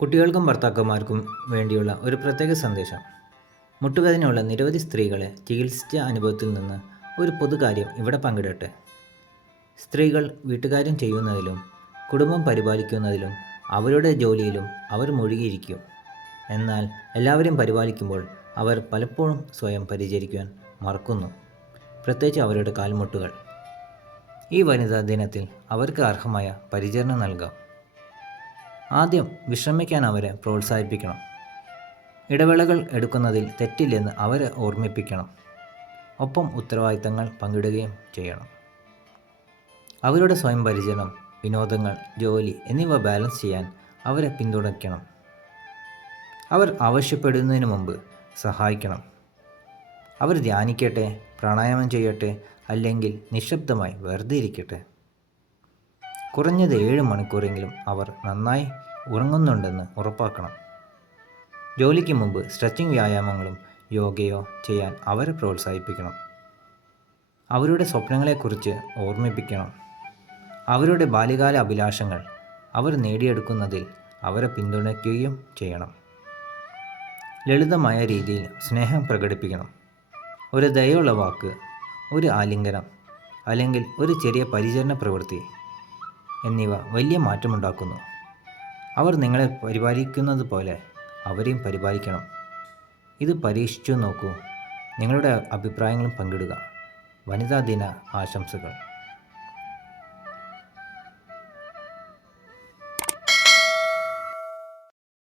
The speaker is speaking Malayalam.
കുട്ടികൾക്കും ഭർത്താക്കന്മാർക്കും വേണ്ടിയുള്ള ഒരു പ്രത്യേക സന്ദേശം. മുട്ടുവേദനയുള്ള നിരവധി സ്ത്രീകളെ ചികിത്സിച്ച അനുഭവത്തിൽ നിന്ന് ഒരു പൊതുകാര്യം ഇവിടെ പങ്കിടട്ടെ. സ്ത്രീകൾ വീട്ടുകാര്യം ചെയ്യുന്നതിലും കുടുംബം പരിപാലിക്കുന്നതിലും അവരുടെ ജോലിയിലും അവർ മുഴുകിയിരിക്കും. എന്നാൽ എല്ലാവരെയും പരിപാലിക്കുമ്പോൾ അവർ പലപ്പോഴും സ്വയം പരിചരിക്കുവാൻ മറക്കുന്നു, പ്രത്യേകിച്ച് അവരുടെ കാൽമുട്ടുകൾ. ഈ വനിതാ ദിനത്തിൽ അവർക്ക് അർഹമായ പരിചരണം നൽകാം. ആദ്യം വിശ്രമിക്കാൻ അവരെ പ്രോത്സാഹിപ്പിക്കണം. ഇടവേളകൾ എടുക്കുന്നതിൽ തെറ്റില്ലെന്ന് അവരെ ഓർമ്മിപ്പിക്കണം. ഒപ്പം ഉത്തരവാദിത്തങ്ങൾ പങ്കിടുകയും ചെയ്യണം. അവരുടെ സ്വയം പരിചരണം, വിനോദങ്ങൾ, ജോലി എന്നിവ ബാലൻസ് ചെയ്യാൻ അവരെ പിന്തുണയ്ക്കണം. അവർ ആവശ്യപ്പെടുന്നതിന് മുമ്പ് സഹായിക്കണം. അവർ ധ്യാനിക്കട്ടെ, പ്രാണായാമം ചെയ്യട്ടെ, അല്ലെങ്കിൽ നിശബ്ദമായി വെറുതെ ഇരിക്കട്ടെ. കുറഞ്ഞത് 7 മണിക്കൂറെങ്കിലും അവർ നന്നായി ഉറങ്ങുന്നുണ്ടെന്ന് ഉറപ്പാക്കണം. ജോലിക്ക് മുമ്പ് സ്ട്രെച്ചിങ് വ്യായാമങ്ങളും യോഗയോ ചെയ്യാൻ അവരെ പ്രോത്സാഹിപ്പിക്കണം. അവരുടെ സ്വപ്നങ്ങളെക്കുറിച്ച് ഓർമ്മിപ്പിക്കണം. അവരുടെ ബാല്യകാല അഭിലാഷങ്ങൾ അവർ നേടിയെടുക്കുന്നതിൽ അവരെ പിന്തുണയ്ക്കുകയും ചെയ്യണം. ലളിതമായ രീതിയിൽ സ്നേഹം പ്രകടിപ്പിക്കണം. ഒരു ദയുള്ള വാക്ക്, ഒരു ആലിംഗനം, അല്ലെങ്കിൽ ഒരു ചെറിയ പരിചരണ പ്രവൃത്തി എന്നിവ വലിയ മാറ്റമുണ്ടാക്കുന്നു. അവർ നിങ്ങളെ പരിപാലിക്കുന്നത് പോലെ അവരെയും പരിപാലിക്കണം. ഇത് പരീക്ഷിച്ചു നോക്കൂ. നിങ്ങളുടെ അഭിപ്രായങ്ങളും പങ്കിടുക. വനിതാ ദിന ആശംസകൾ.